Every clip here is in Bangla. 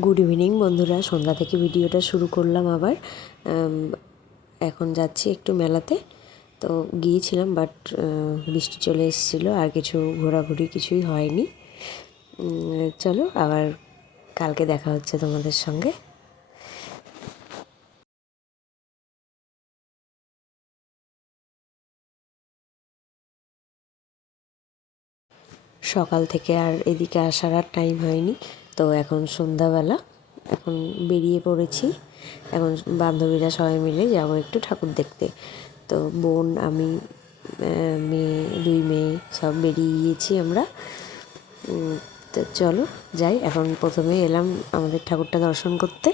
গুড ইভিনিং বন্ধুরা, সন্ধ্যা থেকে ভিডিওটা শুরু করলাম আবার। এখন যাচ্ছি একটু মেলাতে। তো গিয়েছিলাম, বাট বৃষ্টি চলে এসেছিলো, আর কিছু ঘোরাঘুরি কিছুই হয়নি। চলো আবার কালকে দেখা হচ্ছে তোমাদের সঙ্গে। সকাল থেকে আর এদিকে আসার আর টাইম হয়নি, তো এখন সন্ধ্যাবেলা, এখন বেরিয়ে পড়েছি। এখন বান্ধবীরা সবাই মিলে যাবো একটু ঠাকুর দেখতে। তো বোন, আমি, মেয়ে, দুই মেয়ে সব বেরিয়ে গিয়েছি আমরা। তো চলো যাই। এখন প্রথমে এলাম আমাদের ঠাকুরটা দর্শন করতে,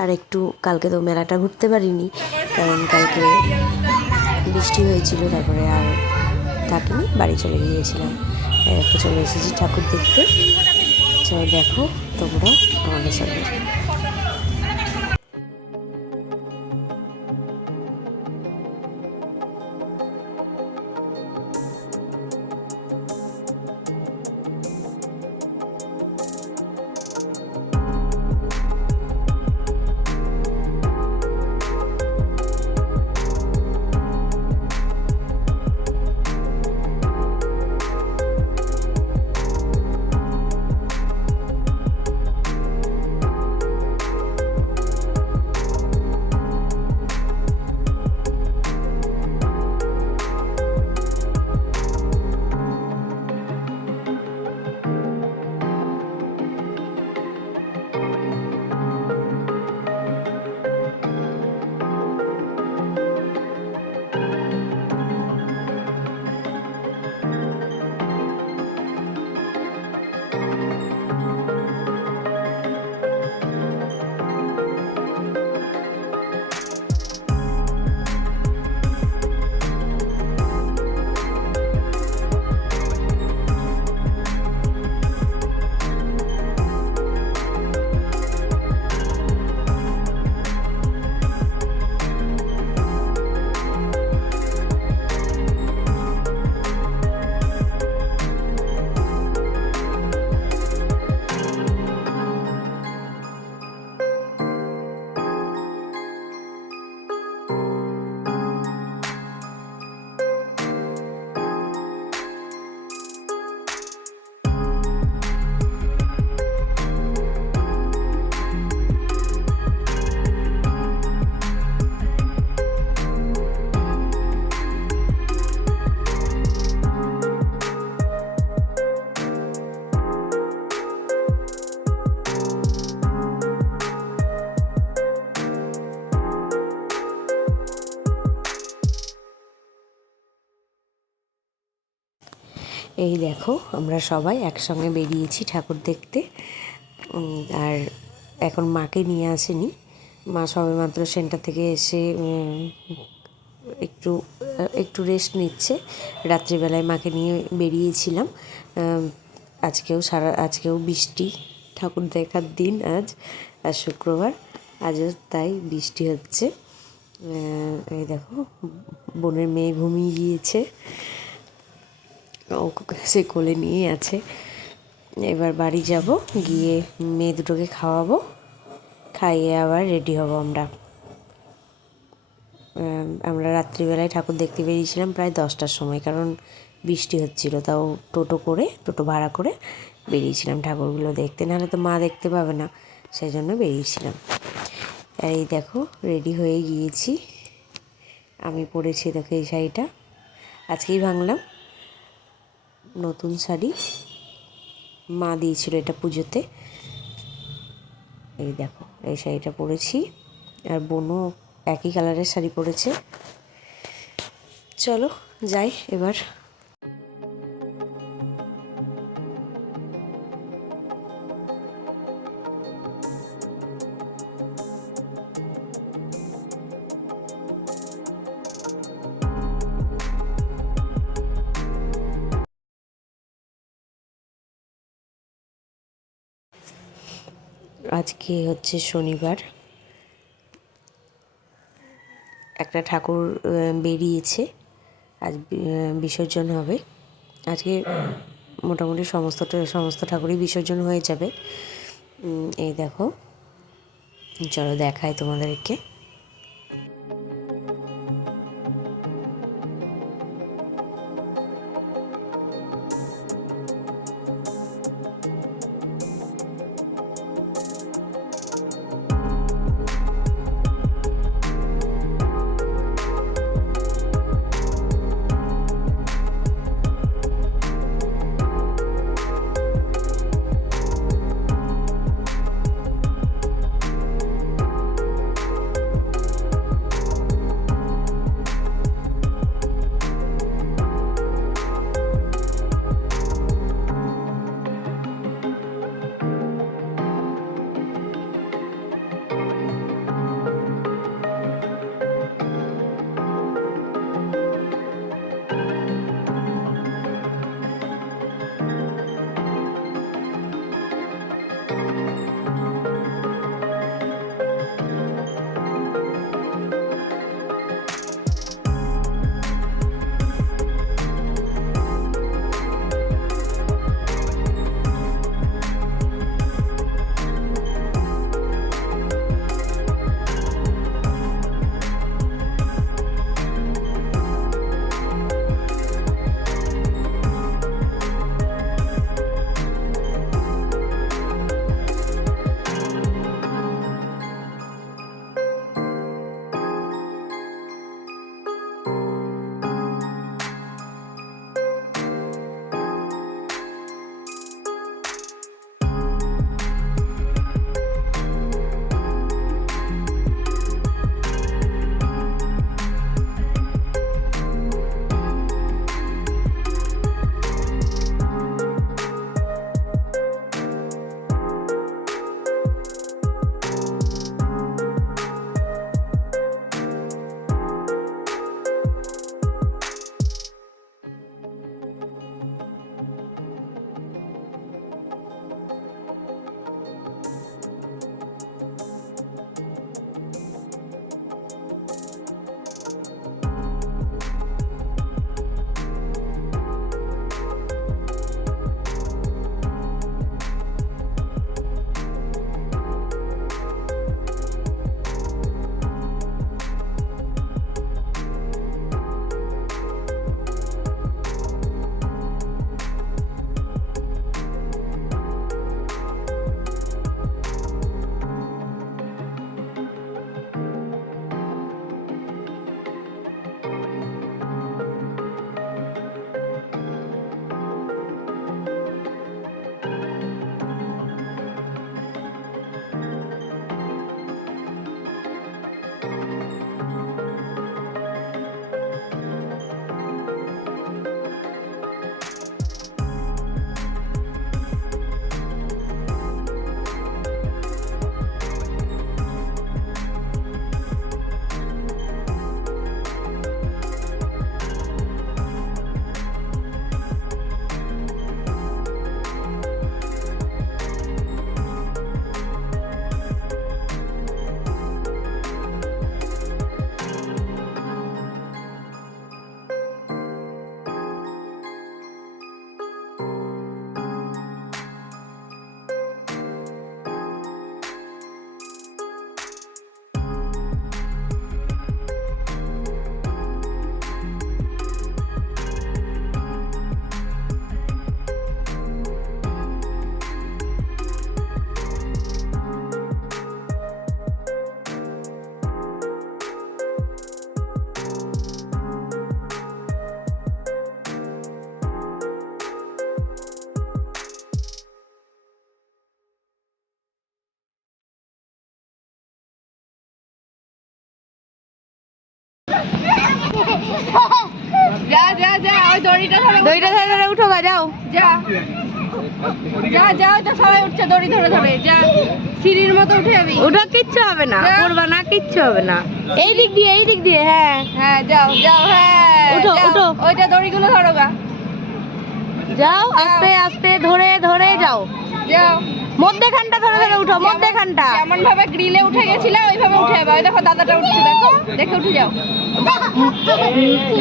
আর একটু কালকে তো মেলাটা ঘুরতে পারিনি, কারণ কালকে বৃষ্টি হয়েছিল, তারপরে আর থাকিনি, বাড়ি চলে গিয়েছিলাম। এখন চলে এসেছি ঠাকুর দেখতে। চলো দেখো তোমরা আমাদের সঙ্গে। এই দেখো, আমরা সবাই একসঙ্গে বেরিয়েছি ঠাকুর দেখতে। আর এখন মাকে নিয়ে আসেনি, মা সবেমাত্র সেন্টার থেকে এসে একটু একটু রেস্ট নিচ্ছে। রাত্রিবেলায় মাকে নিয়ে বেরিয়েছিলাম। আজকেও বৃষ্টি, ঠাকুর দেখার দিন আজ, আর শুক্রবার, আজও তাই বৃষ্টি হচ্ছে। এই দেখো, বোনের মেয়ে ঘুমিয়ে গিয়েছে, ও সে কোলে নিয়ে আছে। এবার বাড়ি যাব, গিয়ে মেয়ে দুটোকে খাওয়াবো, খাইয়ে আবার রেডি হব আমরা। আমরা রাত্রিবেলায় ঠাকুর দেখতে বেরিয়েছিলাম প্রায় 10টার সময়, কারণ বৃষ্টি হচ্ছিল, তাও টোটো ভাড়া করে বেরিয়েছিলাম ঠাকুরগুলো দেখতে, নাহলে তো মা দেখতে পাবে না, সেই জন্য বেরিয়েছিলাম। এই দেখো রেডি হয়ে গিয়েছি, আমি পরেছি দেখো এই শাড়িটা, আজকেই ভাঙলাম, নতুন শাড়ি, মা দিয়েছিল এটা পুজোতে। এই দেখো এই শাড়িটা পরেছি, আর বোনও একই কালারের শাড়ি পরেছে। চলো যাই এবার। আজকে হচ্ছে শনিবার, একটা ঠাকুর বেরিয়েছে, আজ বিসর্জন হবে। আজকে মোটামুটি সমস্ত ঠাকুরই বিসর্জন হয়ে যাবে। এই দেখো, চলো দেখাই তোমাদেরকে। যা যা যা ওই দড়িটা ধরে উঠো গা, যাও যা যা যা, তো সবাই উঠছে দড়ি ধরে ধরে, যা সিঁড়ির মতো উঠে যাবি। ওটা কিচ্ছু হবে না, করবা না, কিচ্ছু হবে না। এই দিক দিয়ে হ্যাঁ হ্যাঁ, যাও যাও, হ্যাঁ উঠো উঠো, ওইটা দড়িগুলো ধরো গা, যাও আস্তে আস্তে ধরে ধরে যাও, যাও মধ্যখানটা ধরে ধরে উঠো, মধ্যখানটা এমন ভাবে গ্রিলে উঠে গেছিলে ওইভাবে উঠে যাবে। ওই দেখো দাদাটা উঠছে, দেখো দেখে উঠে যাও।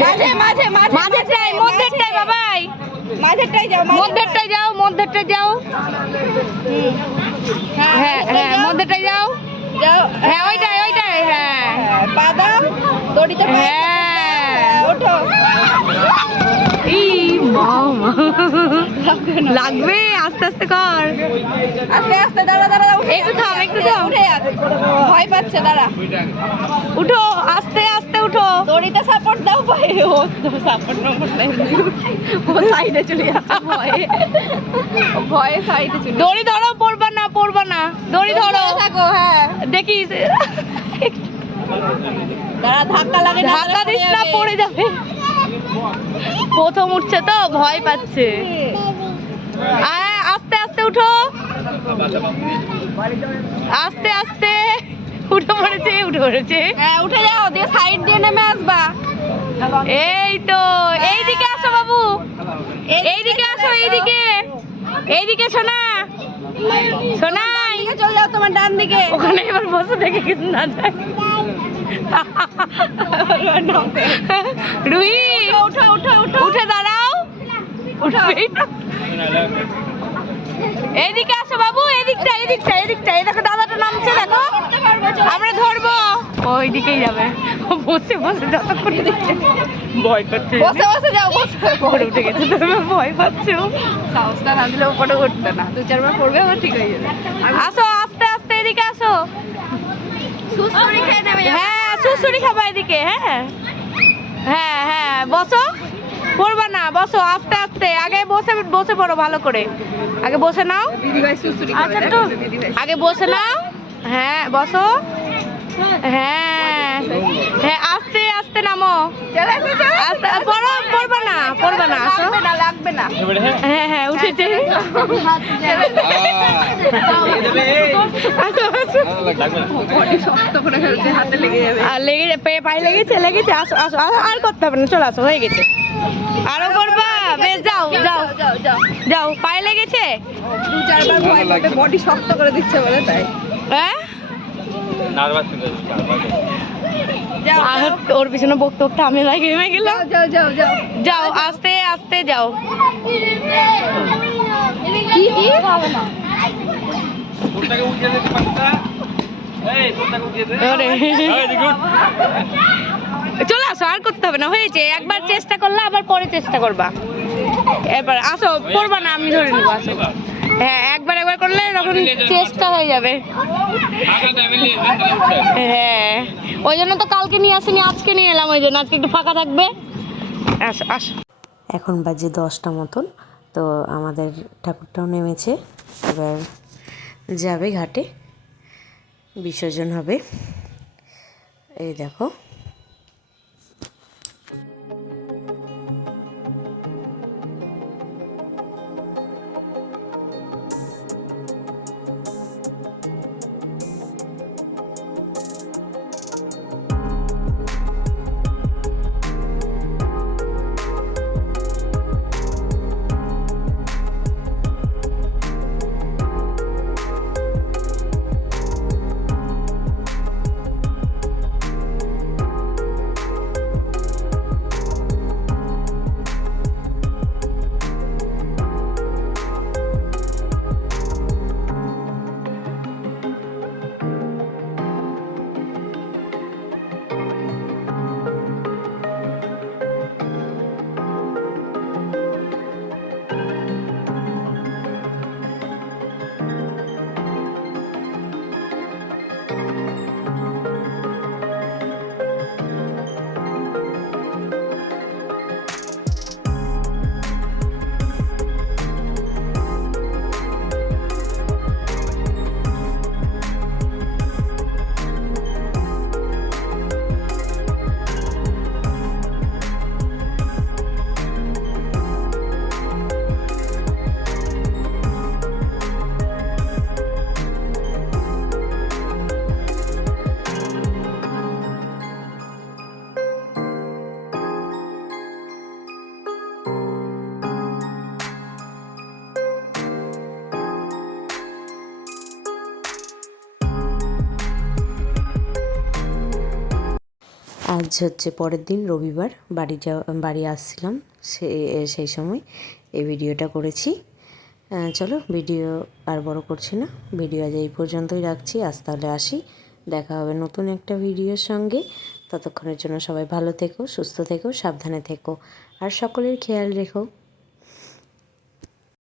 মাঝে মাঝে মাঝেরটাই, মধ্যেরটাই বাবাই, মাঝেরটাই যাও, মধ্যেরটাই যাও, মধ্যেরটাই যাও। হ্যাঁ হ্যাঁ মধ্যেটাই যাও যাও, হ্যাঁ ওইটাই ওইটাই, হ্যাঁ পা দাও দড়িতে, হ্যাঁ ওঠো। লাগবে, আস্তে আস্তে কর, আস্তে আস্তে, দাঁড়া দাঁড়া, একটু থাম একটু থাম, উঠে যা, ভয় পাচ্ছে, দাঁড়া, উঠো আস্তে আস্তে উঠো, দড়িতে সাপোর্ট দাও, পায়ে ও সাপোর্ট নাই, ও সাইডে চলে যাচ্ছে ভয়ে, ভয়ে সাইডে চলে, দড়ি ধরো, পড়বা না পড়বা না, দড়ি ধরো থাকো, হ্যাঁ দেখি, দাঁড়া, ধাক্কা লাগে, ধাক্কা দিস না, পড়ে যাবে, প্রথম উঠছে তো ভয় পাচ্ছে, আস্তে আস্তে উঠো, আস্তে আস্তে, উঠে পড়েছে, উঠে পড়েছে, হ্যাঁ উঠে যাও, দিয়ে সাইড দিয়ে নেমে আসবা, এই তো, এইদিকে আসো বাবু, এইদিকে আসো, এইদিকে, এইদিকে শোনা, শোনা, চলে যাও তোমার ডান দিকে, ওখানে এবার বসে দেখে কিন্তু না যায়, রুহি উঠো উঠো উঠো, উঠে দাঁড়াও, উঠবেই না, এইদিকে আসো বাবু, এদিকটা এদিকটা এদিকটা, এই দেখো দাদাটা নামছে, দেখো আমরা ধরবো, ওইদিকেই যাবে, বসে বসে যতক্ষণ ভয় করছে, বসে বসে যাও, বসে উপরে উঠে গেছে, তুমি ভয় পাচ্ছ, সাহসটা না দিলে উপরে উঠবে না, 2-4 বার পড়বে আবার ঠিক হয়ে যাবে, আসো আস্তে আস্তে, এদিকে আসো, সুসুরি খেয়ে নেবে, হ্যাঁ সুসুরি খাবা এদিকে, হ্যাঁ হ্যাঁ হ্যাঁ, বসো, পড়বা না, বসো আস্তে আস্তে, আগে বসে বসে পড়ো ভালো করে, আগে বসে নাও, আচ্ছা তো আগে বসে নাও, হ্যাঁ বসো, হ্যাঁ হ্যাঁ আস্তে আস্তে নামো, আস্তে পড়ো, পড়বা না পড়বা না, আসো, লাগবে না, হ্যাঁ হ্যাঁ উঠেছে, শক্ত করে ফেলছে, হাতে লেগে যাবে, আর লেগে পায়ে লেগেছে, লেগেছে, আসো আসো, আর করতে হবে না, চলে আসো, হয়ে গেছে, আরো করবা, বেশ যাও যাও যাও যাও, পায়ে লেগেছে, 2-4 বার ভয় পাবে, বডি শক্ত করে দিচ্ছে বলে তাই, হ্যাঁ ওর পিছনে বকতে বকতে আমি লাগিয়ে গেলাম, যাও যাও যাও যাও, আস্তে আস্তে যাও, কি কি হবে না, চলে আসো, আর করতে হবে না, হয়েছে, একবার চেষ্টা করলে আবার পরে চেষ্টা করবা, এবার আসো, পড়বা না, আমি ধরে নিবো, আসো, হ্যাঁ একবার করলে তখন চেষ্টা হয়ে যাবে, হ্যাঁ ওই জন্য তো কালকে নিয়ে আসিনি, আজকে নিয়ে এলাম, ওই জন্য আজকে একটু ফাঁকা থাকবে, আসো আসো। এখন বাজে 10টা মতন, তো আমাদের ঠাকুরটাও নেমেছে, এবার যাবে ঘাটে, বিসর্জন হবে, এই দেখো, আজ হচ্ছে পরের দিন রবিবার, বাড়ি আসছিলাম, সেই সময় এই ভিডিওটা করেছি। চলো ভিডিও আর বড় করছি না, ভিডিও আজ এই পর্যন্তই রাখছি। আজ তাহলে আসি, দেখা হবে নতুন একটা ভিডিওর সঙ্গে। ততক্ষণের জন্য সবাই ভালো থেকো, সুস্থ থেকো, সাবধানে থেকো আর সকলের খেয়াল রেখো।